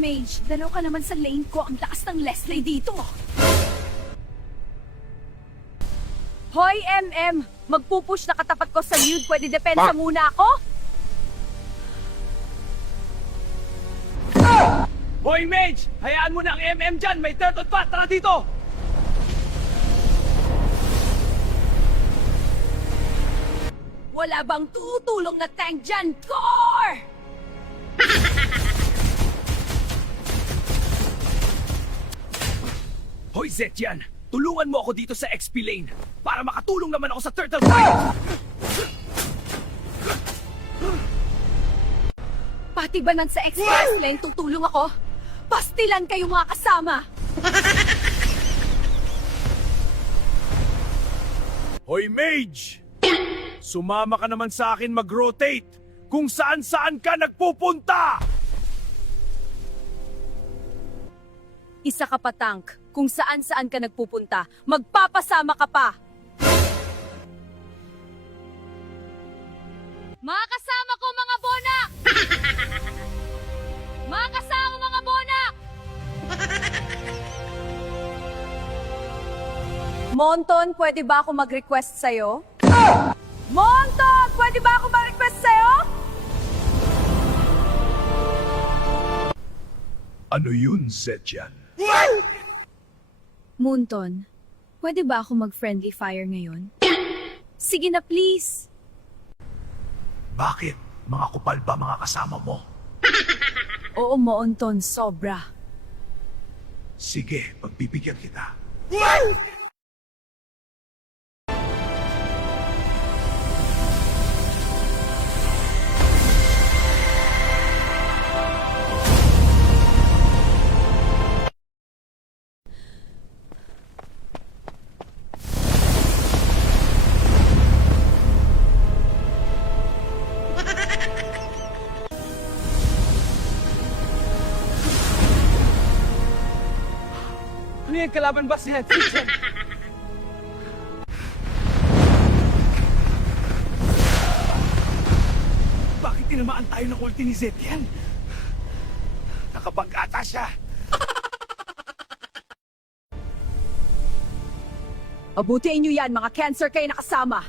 Mage, dalaw ka naman sa lane ko. Ang lakas ng Leslie dito. Hoy, MM! Magpupush na katapat ko sa nude. Pwede depensa muna ako? Hoy, Mage! Hayaan mo na ang MM dyan! May turtle pa! Tara dito! Wala bang tutulong na tank dyan, Core? Hoy, Zetyan! Tulungan mo ako dito sa XP lane para makatulong naman ako sa turtle fight! Pati ba man sa express lane tutulong ako? Pastilan kayo mga kasama! Hoy, Mage! Sumama ka naman sa akin mag-rotate kung saan-saan ka nagpupunta! Isa ka pa, tank. Kung saan-saan ka nagpupunta, magpapasama ka pa! Mga kasama ko, mga bonak! Mga kasama, mga bonak! Monton, pwede ba ako mag-request sa'yo? Monton, pwede ba ako mag-request sa'yo? Ano yun, Zetyan? Monton, pwede ba ako mag-friendly fire ngayon? Sige na, please! Bakit? Mga kupal ba mga kasama mo? Oo, Monton, sobra. Sige, pagbibigyan kita. Ano yung kalaban ba si Zetyan? Bakit tinamaan tayo ng ulti ni Zetyan? Nakapag-ata siya. Abutiin nyo yan, mga cancer kayo nakasama.